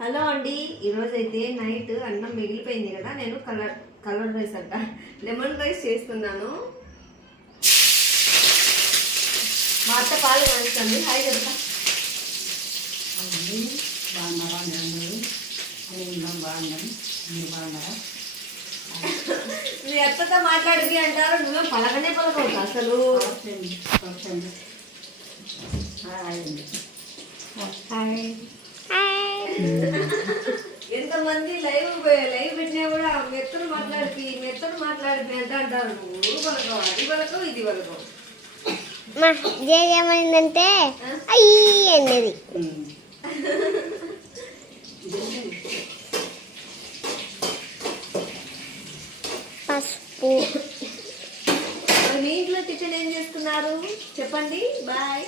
Hello అండి, ఈరోజైతే night అన్నం మిగిలిపోయింది కదా, నేను కలర్ రైస్ అంట లెమన్ రైస్ చేస్తున్నాను. మా అత్త పాలు కానిస్తుంది. హాయ్ చెప్తా. మీ అత్తతో మాట్లాడింది అంటారు, నువ్వే పలకనే పలకవుతా అసలు. హాయ్. ఎంతమంది లైవ్ పెట్టినా కూడా మెత్తలు మాట్లాడిపి ఎంత అంటారు. నువ్వు పలకవు, అది పలకవు, ఇది పలకవు. ఏమైందంటే అయ్యి అన్నది. పసుపు. మీ ఇంట్లో టిఫిన్ ఏం చేస్తున్నారు చెప్పండి. బాయ్.